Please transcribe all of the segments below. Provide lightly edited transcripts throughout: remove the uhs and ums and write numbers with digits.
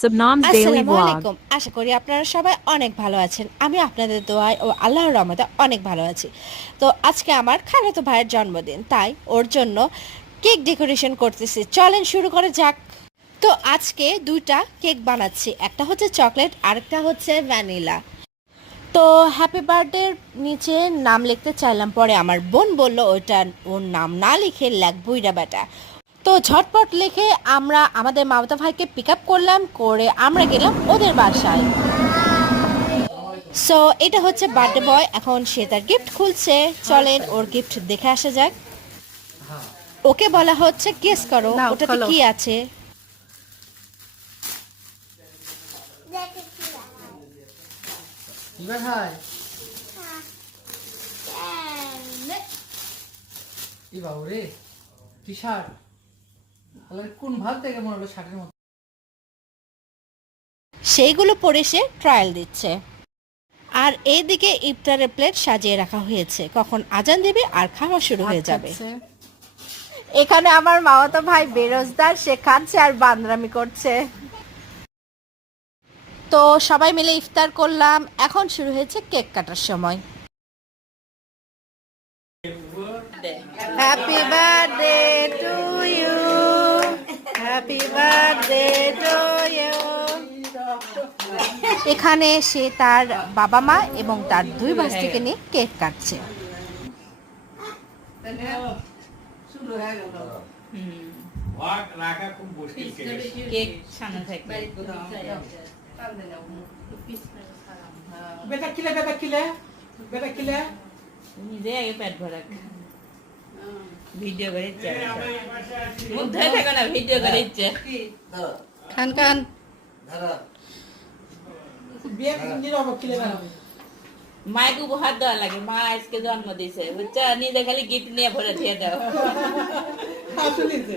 Subnam's Daily আসসালামু Vlog. আলাইকুম। আশা করি আপনারা সবাই অনেক ভালো আছেন। আমি আপনাদের দোয়ায় ও আল্লাহর রহমতে অনেক ভালো আছি। তো আজকে আমার খালাতো ভাইয়ের জন্মদিন, তাই ওর জন্য কেক ডেকোরেশন করতেছি। চলেন শুরু করা যাক। তো আজকে দুইটা কেক বানাচ্ছি, একটা হচ্ছে চকলেট, আরেকটা হচ্ছে ভ্যানিলা। তো হ্যাপি বার্থডের নিচে নাম লিখতে চাইলাম, পরে আমার বোন বলল ওইটা ওর নাম না লিখে লেখবইরা বেটা। তো ঝটপট লিখে আমরা আমাদের মামাতো ভাইকে পিক আপ করলাম, করে আমরা গেলাম ওদের বাসায়। সো এটা হচ্ছে বার্থডে বয়, এখন সে তার গিফট খুলছে। চলেন ওর গিফট দেখে আসা যাক। ওকে বলা হচ্ছে গেস করো নাও, ওটাতে খোলো। কি আছে। এবার হয় ই বাবু রে, টি শার্ট কোন ভাগ থেকে মনে হলো শার্টের মতো। সেইগুলো পরে সে ট্রায়াল দিচ্ছে। আর এইদিকে ইফতারের প্লেট সাজিয়ে রাখা হয়েছে, কখন আজান দিবে আর খাওয়া শুরু হয়ে যাবে। এখানে আমার মামাতো ভাই বেরোজদার, সে খাচ্ছে আর বান্দরামি করছে। তো সবাই মিলে ইফতার করলাম, এখন শুরু হয়েছে কেক কাটার সময়। Happy birthday to you, happy birthday to you. এখানে সে তার বাবা মা এবং তার দুই ভাস্তিকে নিয়ে কেক কাটছে। রাখা খুব মুশকিল কেক সামনে থাকবে বেটা কিলে বেটা কিলে বেটা কিলে নিজে আগে পেট ভরা ভিডিও করে ইচ্ছে মুখ ধরে থাকো না, ভিডিও করে ইচ্ছে খান খান। বিয়ে নীরব কিলে না মায়ের উপহার দেওয়া লাগে, মা আজকে জন্ম দিছে বুঝছো, নিজে খালি গিফট নিয়ে ভরে দিয়ে দাও। আসলে যে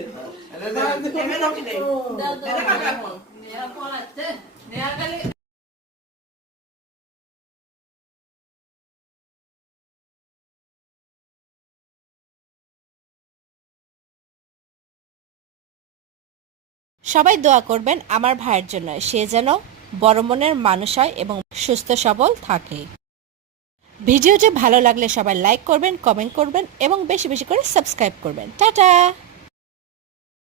সবাই দোয়া করবেন আমার ভাইয়ের জন্য, সে যেন বড় মনের মানুষ হয় এবং সুস্থ সবল থাকে। ভিডিওটি ভালো লাগলে সবাই লাইক করবেন, কমেন্ট করবেন এবং বেশি বেশি করে সাবস্ক্রাইব করবেন। টাটা।